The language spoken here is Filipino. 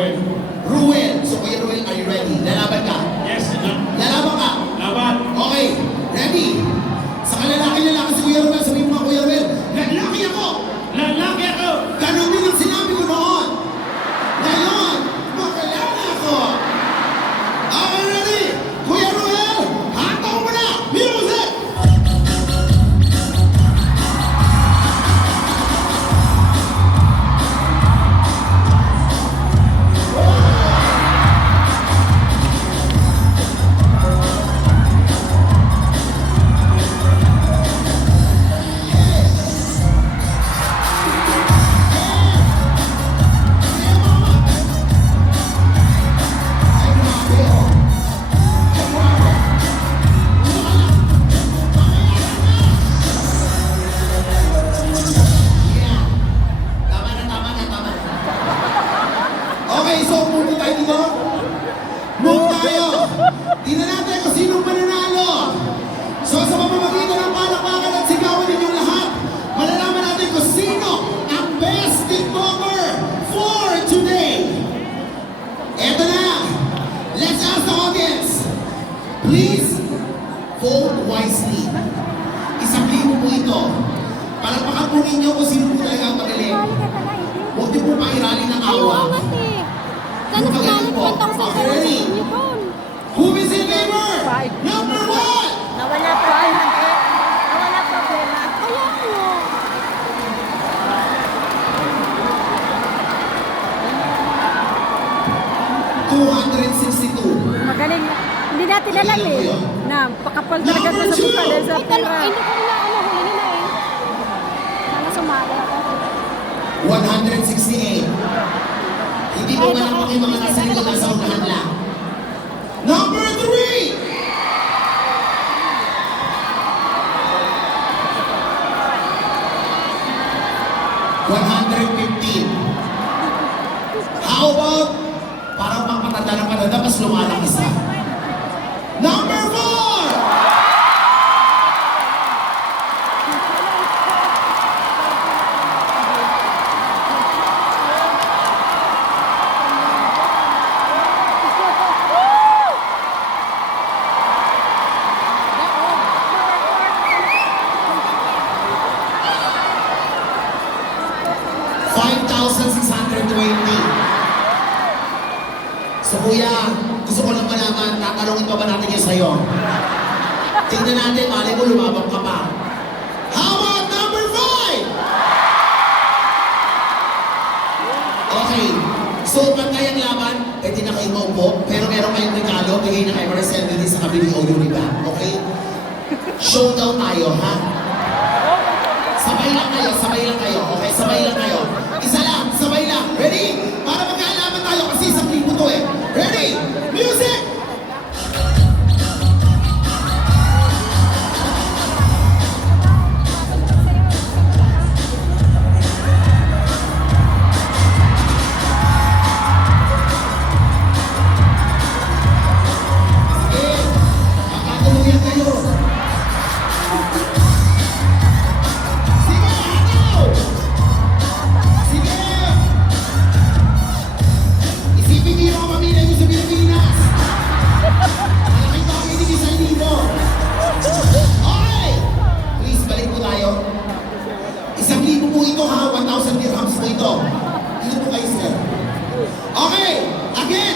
Ruel. Ruel. So, Kuya Ruel, are you ready? Lalaban ka? Yes, Lalaban ka? laban. Okay. Ready? Sa kalalaki-lalaki si Kuya Ruel, sabihin mo nga Kuya Ruel, lalaki ako! Lalaki ako! Ganon din ang sinabi ko noon. Ngayon, makalala ako. Okay, ready? Kuya Ruel, hataw mo na! Music! Okay, so move tayo dito. Move tayo. Tingnan natin kung sinong mananalo. So sa pamamagitan ng palakpakan at sigawan ninyong lahat, malalaman natin kung sino ang best TikToker for today. Eto na. Let's ask the audience. Please vote wisely. Isang libo po ito. Palakpakan po ninyo kung sino po talaga ang magaling. Huwag niyo po pakirali ng awa. Sana sumali po itong sa Okay, ready? Who is in favor? Number one! Nawala po. Nawala problema. Kaya mo. Magaling. Hindi natin alam eh. Na, pakapal talaga ito sa mukha dahil sa pera. Hindi ko na huli nila eh. Sana sumali ako. 168. Hindi mo man ang mga nasa likod nasa unahan lang. Number 3! How about parang pangpatanda ng patanda mas lumalakas na? Number 4! So kuya, gusto ko lang malaman, tatanungin pa ba natin yun sa'yo? Tingnan natin, malay mo lumabang ka pa. How about number 5? Okay, so pantay ang laban, pwede na kayo maupo, pero meron kayong regalo, bigay na kay Maricel din sa kabili o Uniba, okay? Showdown tayo, ha? Sabay lang kayo, okay? Sabay lang kayo. Isa lang, sabay lang. Ready? Para magkaalaman tayo kasi isang libo to eh. Ready? Music! Sige, makatuluyan kayo. Sige, ano? Sige! Isipin niyo ang pamilya niyo sa Pilipinas. Malaking bagay din sa inyo. Okay! Please, balik po tayo. 1,000 po ito ha, 1,000 dirhams po ito. Dito po kayo, sir. Okay, again!